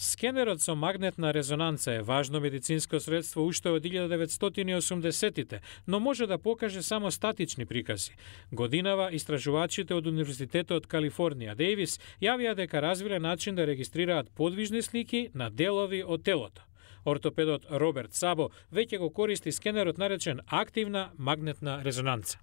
Скенерот со магнетна резонанца е важно медицинско средство уште од 1980-тите, но може да покаже само статични прикази. Годинава истражувачите од Универзитетот Калифорнија Дејвис јавија дека развиле начин да регистрираат подвижни слики на делови од телото. Ортопедот Роберт Сабо веќе го користи скенерот наречен активна магнетна резонанца.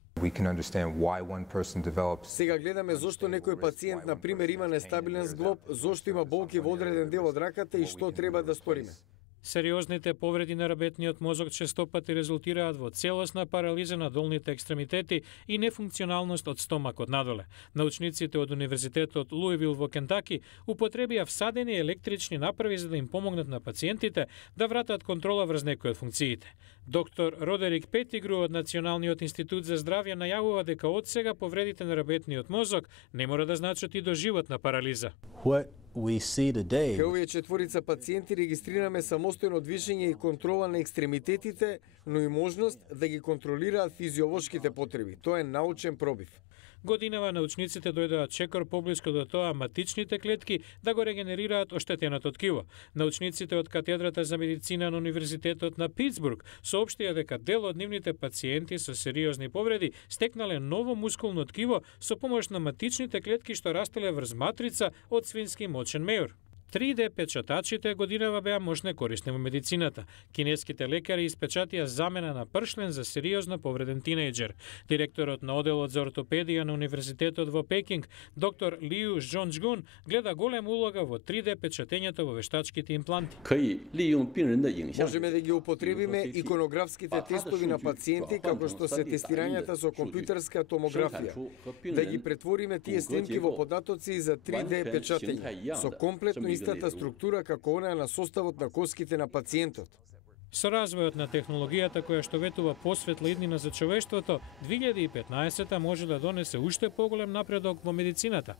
Сега гледаме зошто некој пациент, на пример, има нестабилен зглоб, зошто има болки во одреден дел од раката и што треба да сториме. Сериозните повреди на рабетниот мозок честопати резултираат во целосна парализа на долните екстремитети и нефункционалност од стомакот надоле. Научниците од Универзитетот Луивил во Кентаки употребија всадени електрични направи за да им помогнат на пациентите да вратат контрола врз некои од функциите. Доктор Родерик Петигру од Националниот институт за здравје најавува дека од сега повредите на рабетниот мозок не мора да значат и доживотна парализа. Кај овие четворица пациенти регистрираме самостојно движење и контрола на екстремитетите, но и можност да ги контролираат физиолошките потреби. Тоа е научен пробив. Годинава научниците дојдоа чекор поблиску до тоа матичните клетки да го регенерираат оштетеното ткиво. Научниците од катедрата за медицина на Универзитетот на Питсбург соопштија дека дел од нивните пациенти со сериозни повреди стекнале ново мускулно ткиво со помош на матичните клетки што растеле врз матрица од свински мочен мејур. 3D печатачите годинава беа можне корисни во медицината. Кинеските лекари испечатија замена на пршлен за сериозно повреден тинејџер. Директорот на оделот за ортопедија на Универзитетот во Пекинг, доктор Лиу Жонџгун, гледа голема улога во 3D печатењето во вештачките импланти. Можеме да ги употребиме иконографските тестови на пациенти како што се тестирањата со компјутерска томографија. Да ги претвориме тие снимки во податоци за 3D печатење со комплетно истата структура како онаа на составот на коските на пациентот. Со развојот на технологијата која што ветува посветла иднина за човештвото, 2015 може да донесе уште поголем напредок во медицината.